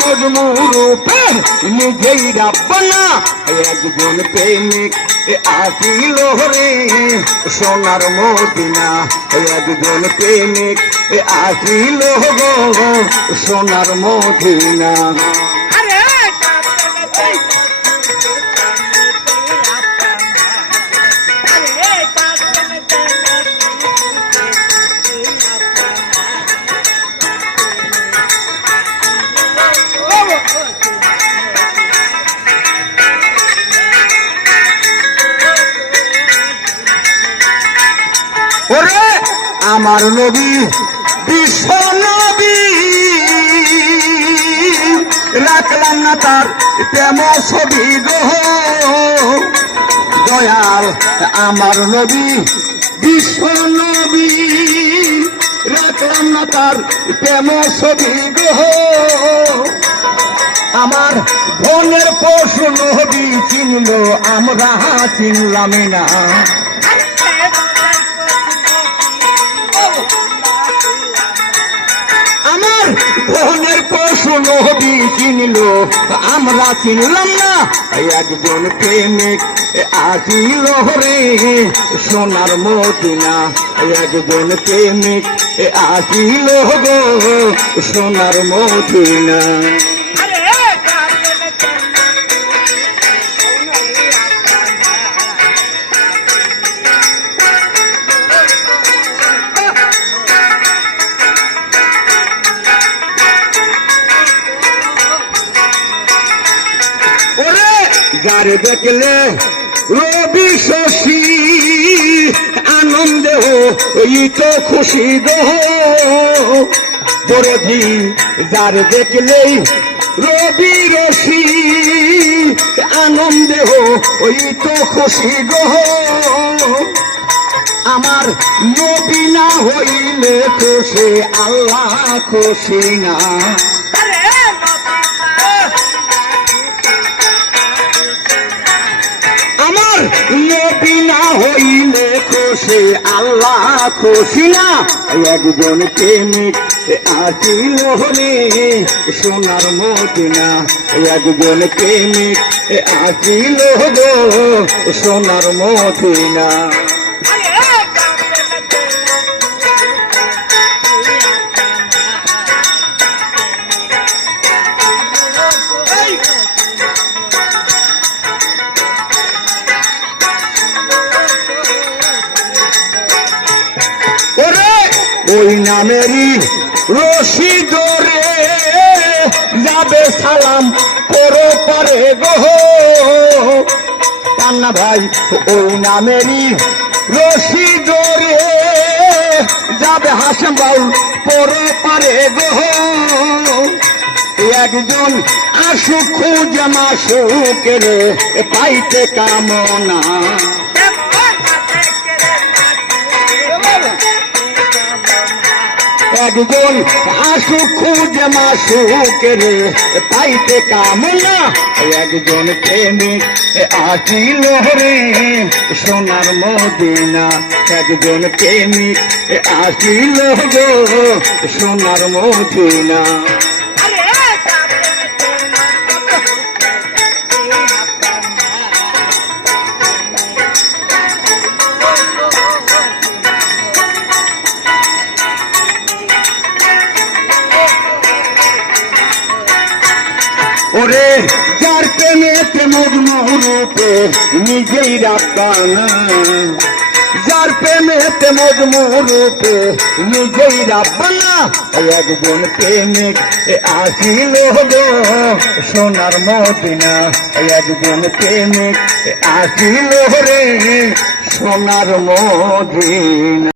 মজমুরূপে নিজেই রাব্বানা। একজন প্রেমিক আসিল রে সোনার মদিনা। একজন প্রেমিক আসিল গো সোনার মদিনা। আমার নবী, বিশ্ব নবী। রাখলাম না তার প্রেম ছবি গো। দয়াল আমার নবী, বিশ্ব নবী। রাখলাম না তার প্রেম ছবি গো। আমার ধনের পশু নবী চিনল, আমরা চিনলাম না। ধনের পশু নবী চিনল, আমরা চিনলাম না। একজন প্রেমিক আসিল রে, সোনার মদিনা। একজন প্রেমিক আসিল গো, সোনার মদিনা। যারে দেখলে রবি শশী, আনন্দে ওই তো খুশি দো বরদি যারে দেখলেই রবি রশি, আনন্দে ওই তো খুশি গো আমার নবী না হইলে খুশি আল্লাহ খুশি না। নবী না হইলে খুশি আল্লাহ খুশি না। একজন প্রেমিক আসিল হলে সোনার মদিনা একজন প্রেমিক আসিল হব সোনার মদিনা ওই নামেরই রশি ধরে যাবে সালাম করো পারে গো। কান্না ভাই, ওই নামেরই রশি ধরে যাবে হাসম বাউল পরে পারে গো। একজন আসুক খুঁজে মাসুকের পাইতে কামনা। একজন আসুক খুঁজে মাসুকের পাইতে কামনা। একজন প্রেমিক আসিল রে সোনার মদিনা। একজন প্রেমিক আসিল গো সোনার মদিনা। ওরে, যার প্রেমেতে মজমুরূপে নিজেই রাখানা যার প্রেমেতে মজমুরূপে নিজেই রাখানা একজন প্রেমিক আসিল গো সোনার মদিনা। একজন প্রেমিক আসিল রে সোনার মদিনা।